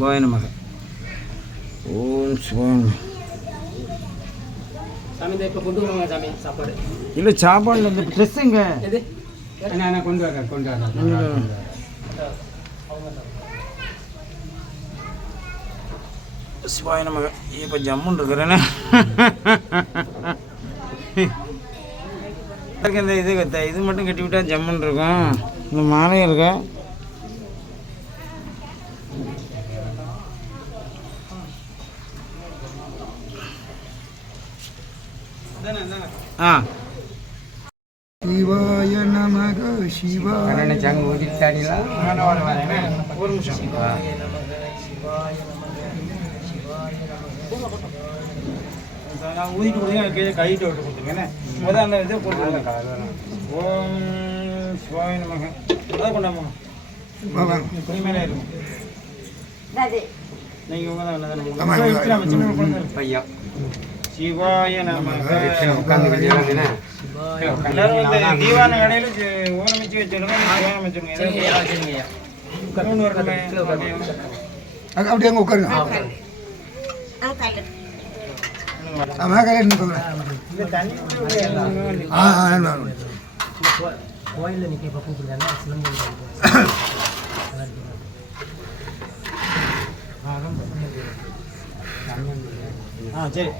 சிவாய நமக. ஓம் சிவாய நமக. சாமி இந்த இப்போ கொண்டு வருவாங்க சாமி சாப்பாடு. இல்லை சாப்பாடு இந்த ட்ரெஸ்ஸுங்க எது நான் கொண்டு வரேன். சிவாய நமக. இப்போ ஜம்முன்னு இருக்கிறேன்னு இந்த இது மட்டும் கட்டி விட்டா ஜம்முன்னு இருக்கும். இந்த மாலையும் இருக்கா. சிவாய நமக சிவாய ஒரு நிமிஷம். நான் ஊதிட்டு கொடுங்க, கீழே கழுவிட்டு விட்டு கொடுத்துருங்க. முதல் அந்த இதை போட்டு ஓம் சிவாய நமக. அதான் கொண்டாமா மேலே இருக்கும். நீங்கள் உங்க பையா சிவாய நமக. எல்லாரும் வந்து தீவான கடையில் ஓனமிச்சு வச்சுருங்க. ஓனம் வச்சுருங்க. கருவன் வரணும். அப்படியே அங்கே உட்காருங்க. கோயிலில் நிற்க கூப்பிடுறாங்க. சரி.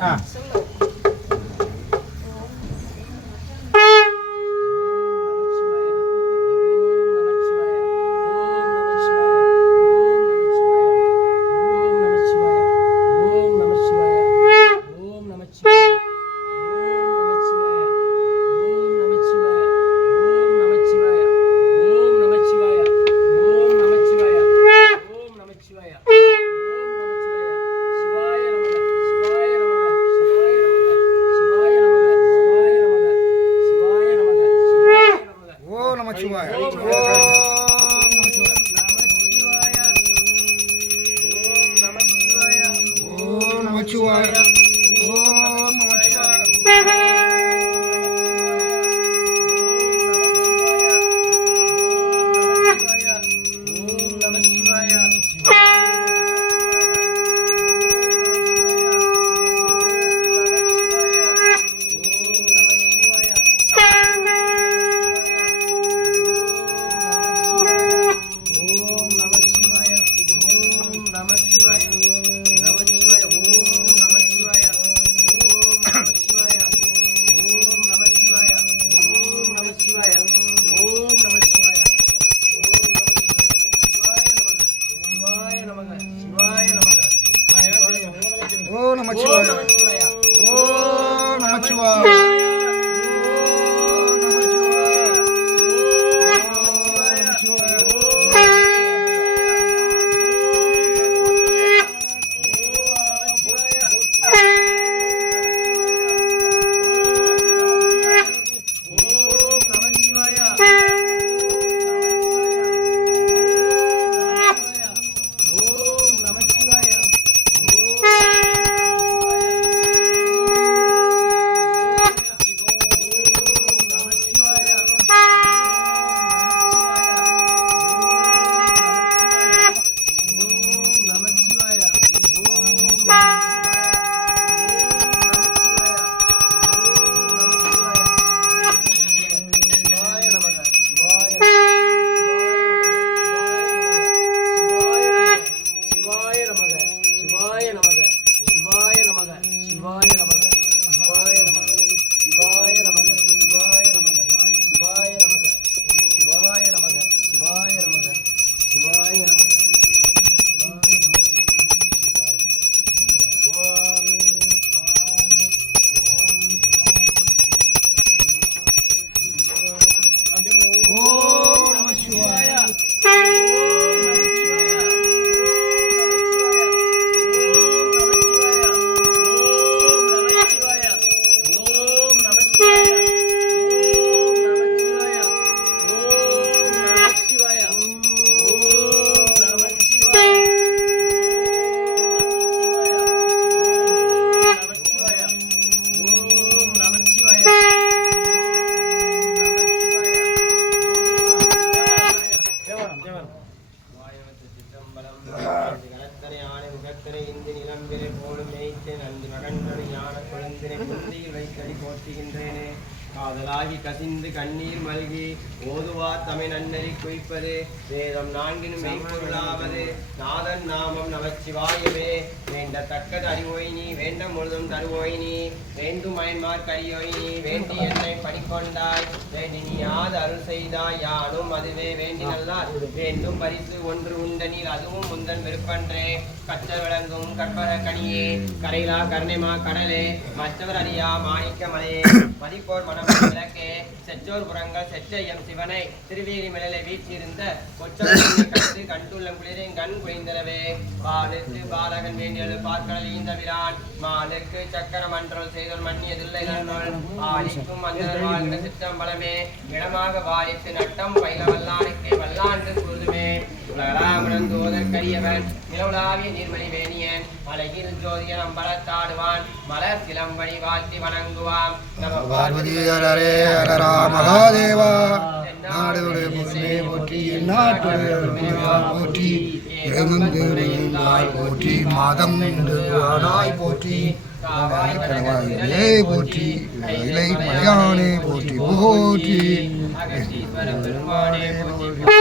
கசிந்து கண்ணீர் மல்கி ஓதுவார் தமிழ் நன்னறி குய்ப்பது வேதம் நான்கினும் மெய்ப்பொருளாவது நாதன் நாமம் நமச்சிவாயவே வேண்டத்தக்கது அறிவோயினி வேண்ட முழுதும் தருவோயினி வேண்டும் அயன்மார் கரியோயினி வேண்டி என்னை பணிக்கொண்டாய் வேண்டி நீ யாது அருள் செய்தாய் யானும் அதுவே வேண்டி நல்லார் வேண்டும் பரிசு ஒன்று உண்டனில் அதுவும் முந்தன் விருப்பன்றே கற்ற விளங்கும் கற்பக கனியே கரையிலா கருணைமா கடலே மற்றவர் அறியா மாணிக்க மலையே மதிப்போர் மனம் விளக்கே செற்றோர் புறங்கள் செற்ற எம் சிவனை திருவேலி மலையில வீற்றிருந்த கொச்சை கண்டுள்ள குளிரின் கண் குளிந்தனவே பாலுக்கு பாலகன் வேண்டியது பார்க்கடல் ஈந்த விரான் மாலுக்கு சக்கரம் அன்றல் செய்தோர் மன்னியதில்லை நன்னோள் ஆலிக்கும் மன்னர் வாழ்ந்த சிற்றம்பலமே இடமாக வாழித்து நட்டம் பயில வல்லானுக்கு வல்லாண்டு கூறுமே உலகராமனந்தோதற்கரியவன் நிலவுலாவிய நீர்மணி வேணியன் மலையில் ஜோதியன் அம்பலத்தாடுவான் மலர் சிலம்பணி வாழ்த்தி வணங்குவான் நம பார்வதி ஹரே ஹரரா மகாதேவா நாடுடைய போற்றி போற்றி நாட்டுடைய போற்றி இறங்குந்தாய் போற்றி மாதம் ஆனாய் போற்றி கடவாயிலே போற்றி இலை மலையானே போற்றி போற்றி அகஸ்தீஸ்வர பெருமானே போற்றி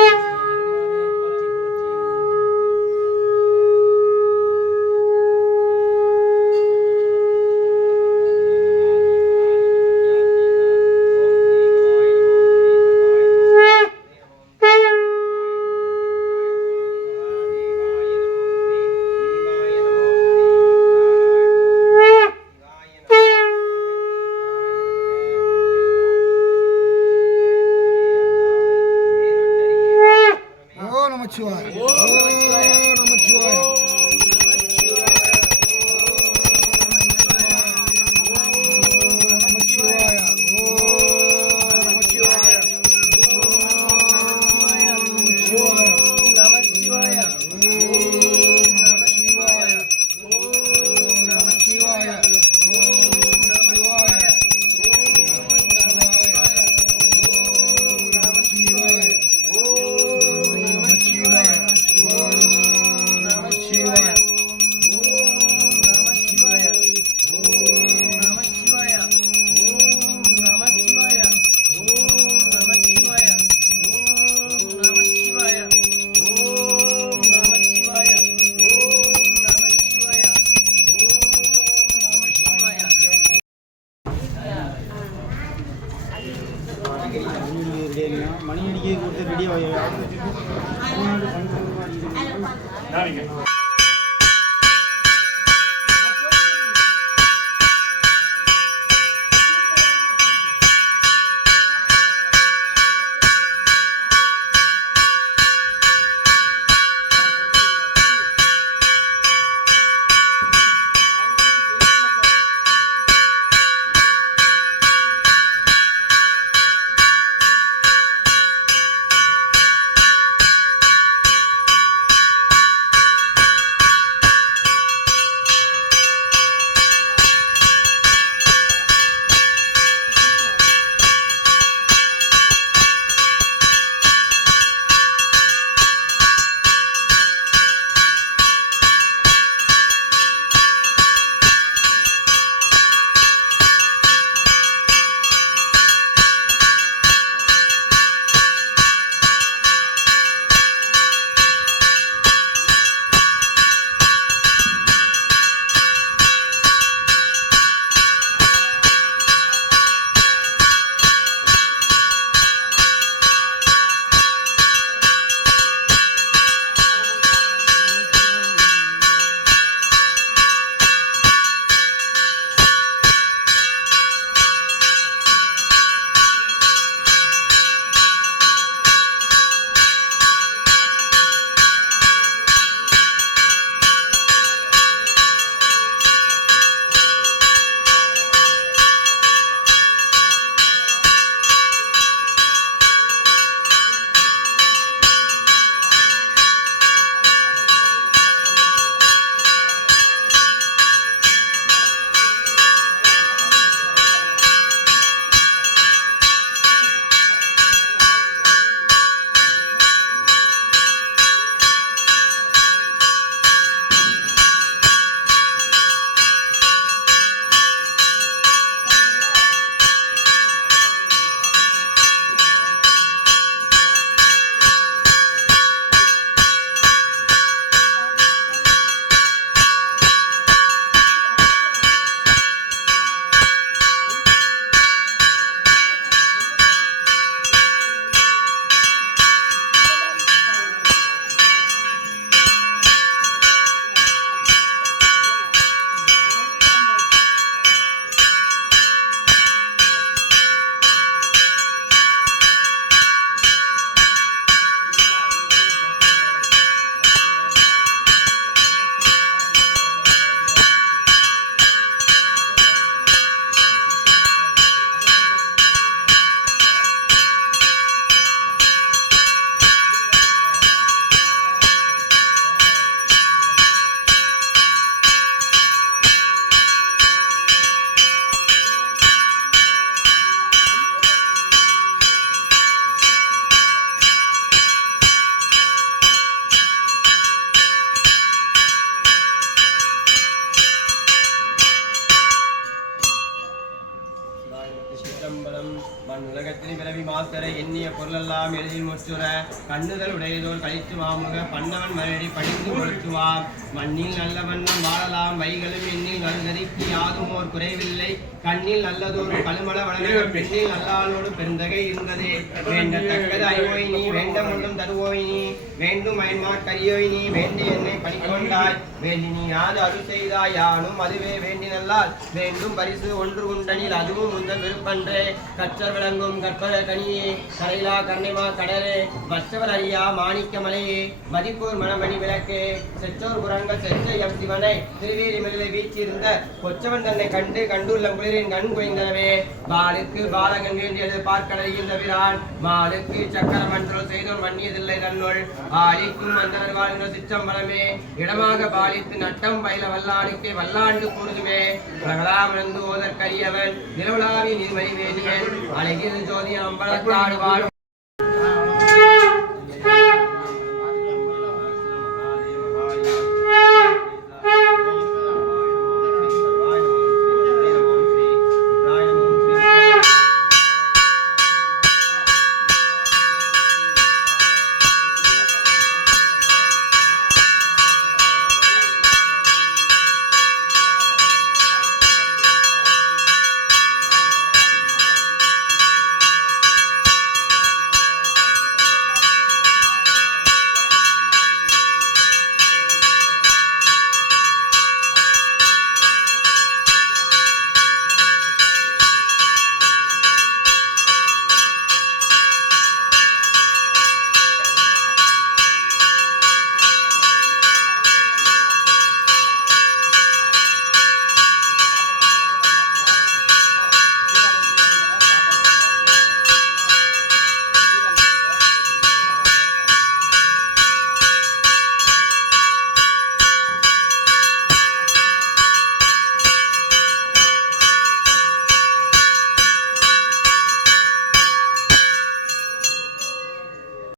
மணி அடிக்க கொடுத்து ரெடியாக பொருளெல்லாம் எளிதில் முற்றுற கண்ணுதல் உடையதோர் கழித்து மாமுக பண்ணவன் மரடி படித்து கொளுத்துவாம் மண்ணில் நல்ல வண்ணம் வாழலாம் வைகளும் எண்ணில் நல்கதிக்கு யாதும் ஓர் குறைவில்லை கண்ணில் நல்லதோர் கழுமல வளர பெண்ணில் நல்லாளோடு பெருந்தகை இருந்ததே வேண்டத்தக்கது அறிவோய் நீ வேண்ட முள்ளும் தருவோய் நீ வேண்டும் அயன்மா கரியோய் நீ வேண்டி என்னை பணிக்கொண்டாய் வேண்டி நீ யாது அருள் செய்தாய் யானும் அதுவே வேண்டி நல்லால் வேண்டும் பரிசு ஒன்று உண்டனில் அதுவும் உந்தன் விருப்பன்றே கற்றர் விளங்கும் கற்பக கனியே கரையிலா கண்ணைமா கடலே மற்றவர் அறியா மாணிக்க மலையே மதிப்பூர் மணமணி விளக்கே செற்றோர் புறங்கள் செற்ற எம் சிவனை திருவேலிமலை வீச்சிருந்த கொச்சவன் தன்னை கண்டு கண்டுள்ள குளிரின் கண் குறைந்தனவே பாலுக்கு பாலகன் வேண்டியது பார்க்கடைகின்ற விரான் மாலுக்கு சக்கர மன்றல் செய்தோர் மன்னியதில்லை தன்னுள் ஆலிக்கும் மன்னர் வாழ்கிற சிற்றம்பலமே இடமாக பாலித்து நட்டம் பயில வல்லானுக்கே வல்லாண்டு கூறுதுவே பிரகலாமணந்து ஓதற்கரியவன் நிலவுலாவி நிர்மணி வேண்டியன் அழகியது ஜோதி அம்பலத்தாடு வாழ்